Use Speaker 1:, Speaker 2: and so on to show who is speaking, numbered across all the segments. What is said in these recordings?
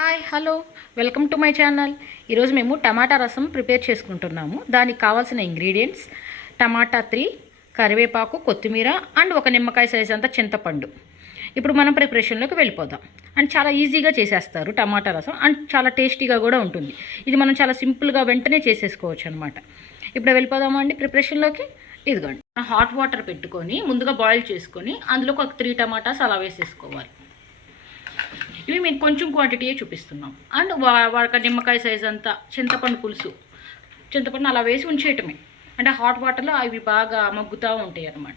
Speaker 1: Hi hello welcome to my channel ఈరోజు మేము టమాటా రసం ప్రిపేర్ చేసుకుంటున్నాము. దానికి కావాల్సిన ఇంగ్రీడియంట్స్ టమాటా త్రీ కరివేపాకు కొత్తిమీర అండ్ ఒక నిమ్మకాయ సైజ్ అంతా చింతపండు. ఇప్పుడు మనం ప్రిపరేషన్లోకి వెళ్ళిపోదాం. అండ్ చాలా ఈజీగా చేసేస్తారు టమాటా రసం అండ్ చాలా టేస్టీగా కూడా ఉంటుంది. ఇది మనం చాలా సింపుల్గా వెంటనే చేసేసుకోవచ్చు అనమాట ఇప్పుడు వెళ్ళిపోదామండి ప్రిపరేషన్లోకి ఇదిగోండి. హాట్ వాటర్ పెట్టుకొని ముందుగా బాయిల్ చేసుకొని అందులో ఒక త్రీ టమాటాస్ అలా వేసేసుకోవాలి. ఇవి మేము కొంచెం క్వాంటిటీయే చూపిస్తున్నాం. అండ్ వాడక నిమ్మకాయ సైజ్ అంతా చింతపండు పులుసు. చింతపండు అలా వేసి ఉంచేయటమే. అంటే హాట్ వాటర్లో అవి బాగా మగ్గుతూ ఉంటాయి అన్నమాట.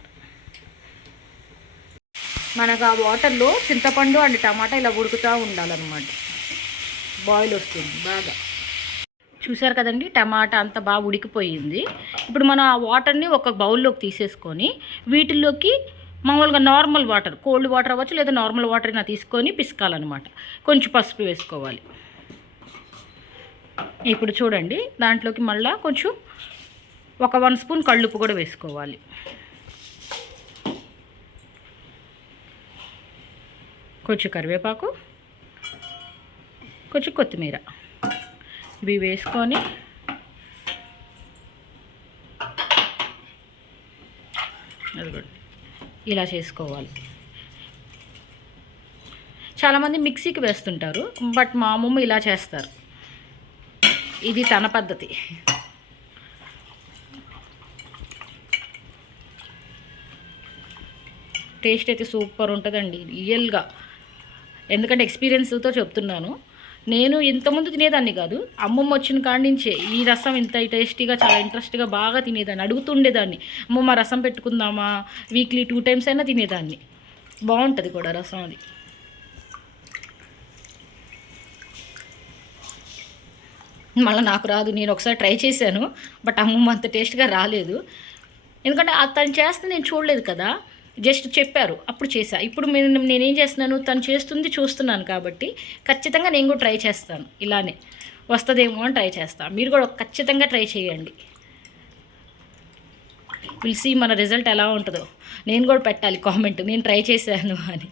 Speaker 1: మనకు ఆ వాటర్లో చింతపండు అండ్ టమాటా ఇలా ఉడుకుతూ ఉండాలన్నమాట. బాయిల్ వస్తుంది బాగా. చూసారు కదండి టమాటా అంత బాగా ఉడికిపోయింది. ఇప్పుడు మనం ఆ వాటర్ని ఒక బౌల్లోకి తీసేసుకొని వీటిల్లోకి మామూలుగా నార్మల్ వాటర్ కోల్డ్ వాటర్ అవ్వచ్చు లేదా నార్మల్ వాటర్ అయినా తీసుకొని పిసకాలన్నమాట. కొంచెం పసుపు వేసుకోవాలి. ఇప్పుడు చూడండి దాంట్లోకి మళ్ళీ కొంచెం ఒక వన్ స్పూన్ కళ్ళుప్పు కూడా వేసుకోవాలి. కొంచెం కరివేపాకు కొంచెం కొత్తిమీర. ఇవి వేసుకొని అదిగోండి ఇలా చేసుకోవాలి. చాలామంది మిక్సీకి వేస్తుంటారు బట్ మా అమ్మమ్మ ఇలా చేస్తారు. ఇది తన పద్ధతి. టేస్ట్ అయితే సూపర్ ఉంటుందండి రియల్గా. ఎందుకంటే ఎక్స్పీరియన్స్తో చెప్తున్నాను. నేను ఇంతకుముందు తినేదాన్ని కాదు. అమ్మమ్మ వచ్చిన కాడి నుంచే ఈ రసం ఇంత టేస్టీగా చాలా ఇంట్రెస్ట్గా బాగా తినేదాన్ని. అడుగుతుండేదాన్ని. అమ్మమ్మ రసం పెట్టుకుందామా? వీక్లీ టూ టైమ్స్ అయినా తినేదాన్ని. బాగుంటుంది కూడా రసం అది. మళ్ళీ నాకు రాదు. నేను ఒకసారి ట్రై చేశాను బట్ అమ్మమ్మ అంత టేస్ట్గా రాలేదు. ఎందుకంటే తను చేస్తే నేను చూడలేదు కదా. జస్ట్ చెప్పారు అప్పుడు చేశా. ఇప్పుడు నేను నేనేం చేస్తున్నాను తను చేస్తుంది చూస్తున్నాను కాబట్టి ఖచ్చితంగా నేను కూడా ట్రై చేస్తాను. ఇలానే వస్తుందేమో అని ట్రై చేస్తాను మీరు కూడా ఖచ్చితంగా ట్రై చేయండి. పిలిచి మన రిజల్ట్ ఎలా ఉంటుందో. నేను కూడా పెట్టాలి కామెంట్ నేను ట్రై చేశాను అని.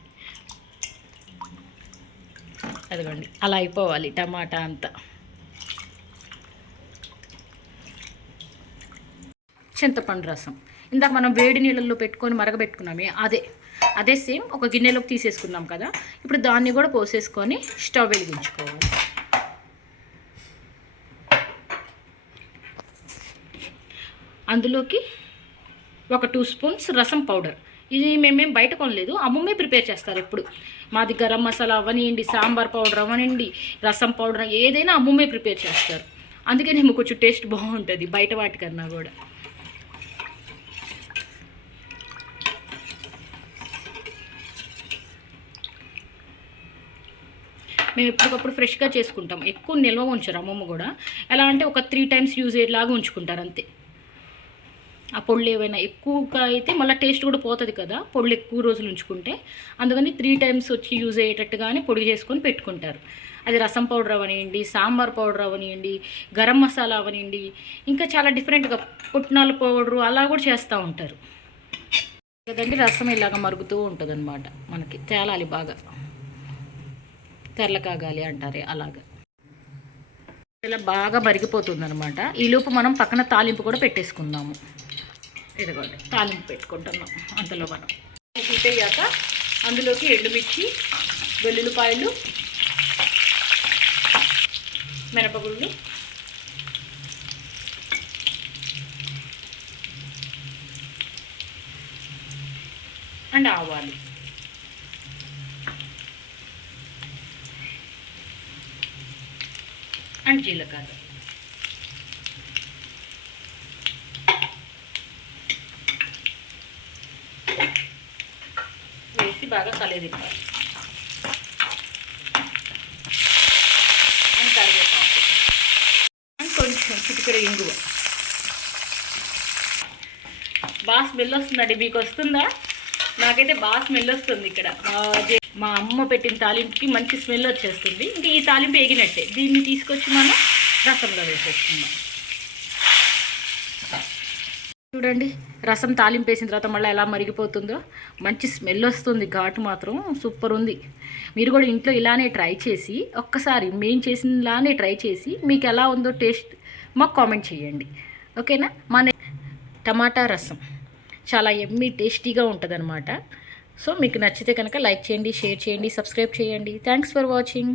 Speaker 1: అదిగోండి అలా అయిపోవాలి టమాటా అంతా. చింతపండు రసం. ఇందాక మనం వేడి నీళ్ళల్లో పెట్టుకొని మరగబెట్టుకున్నామే అదే. అదే సేమ్ ఒక గిన్నెలోకి తీసేసుకున్నాం కదా ఇప్పుడు దాన్ని కూడా పోసేసుకొని స్టవ్ వెలిగించుకోవాలి అందులోకి ఒక టూ స్పూన్స్ రసం పౌడర్. ఇది మేమేం బయట కొనలేదు అమ్మమ్మే ప్రిపేర్ చేస్తారు ఎప్పుడు. మాది గరం మసాలా అవనియండి సాంబార్ పౌడర్ అవనండి రసం పౌడర్ ఏదైనా అమ్మమ్మే ప్రిపేర్ చేస్తారు. అందుకే నేను కొంచెం టేస్ట్ బాగుంటుంది బయట వాటికన్నా కూడా. మేము ఎప్పటికప్పుడు ఫ్రెష్గా చేసుకుంటాం. ఎక్కువ నిల్వ ఉంచరు అమ్మమ్మ కూడా. ఎలా అంటే ఒక త్రీ టైమ్స్ యూజ్ అయ్యేలాగా ఉంచుకుంటారు అంతే. ఆ పొళ్ళు ఏవైనా ఎక్కువగా అయితే మళ్ళీ టేస్ట్ కూడా పోతుంది కదా పొళ్ళు ఎక్కువ రోజులు ఉంచుకుంటే. అందుకని త్రీ టైమ్స్ వచ్చి యూజ్ అయ్యేటట్టుగానే పొడి చేసుకొని పెట్టుకుంటారు. అది రసం పౌడర్ అవనివ్వండి సాంబార్ పౌడర్ అవనివ్వండి గరం మసాలా అవనివ్వండి ఇంకా చాలా డిఫరెంట్గా పుట్నాల పౌడరు అలా కూడా చేస్తూ ఉంటారు. కదండి రసం ఇలాగ మరుగుతూ ఉంటుంది మనకి తేలాలి బాగా. తెల్ల కాగాలి అంటారే అలాగా. ఇలా బాగా మరిగిపోతుంది అనమాట ఈలోపు మనం పక్కన తాలింపు కూడా పెట్టేసుకుందాము. ఇదిగోండి తాలింపు పెట్టుకుంటున్నాం అంతలో మనం. హీట్ అందులోకి ఎండుమిర్చి వెల్లుల్లిపాయలు మినపగుళ్ళు అండ్ ఆవాలు. అండ్ జీలకర్ర. వేసి బాగా కలిదిప్పాలి అండ్ కరివేపాకు. అండ్ కొంచెం చిటికెడ ఇంగువ. బాగా స్మెల్ వస్తుందండి మీకు వస్తుందా నాకైతే బాగా స్మెల్ వస్తుంది ఇక్కడ. మా అమ్మ పెట్టిన తాలింపుకి మంచి స్మెల్ వచ్చేస్తుంది. ఇంకా ఈ తాలింపు ఎగినట్టే దీన్ని తీసుకొచ్చి మనం రసంలో వేసేసుకుందాం. చూడండి రసం తాలింపు వేసిన తర్వాత మళ్ళీ ఎలా మరిగిపోతుందో. మంచి స్మెల్ వస్తుంది ఘాటు మాత్రం సూపర్ ఉంది. మీరు కూడా ఇంట్లో ఇలానే ట్రై చేసి ఒక్కసారి మేము చేసినలానే ట్రై చేసి మీకు ఎలా ఉందో టేస్ట్ మాకు కామెంట్ చేయండి. ఓకేనా? మన టమాటా రసం చాలా ఎమ్మి టేస్టీగా ఉంటుంది సో మీకు నచ్చితే కనుక లైక్ చేయండి షేర్ చేయండి సబ్స్క్రైబ్ చేయండి. Thanks for watching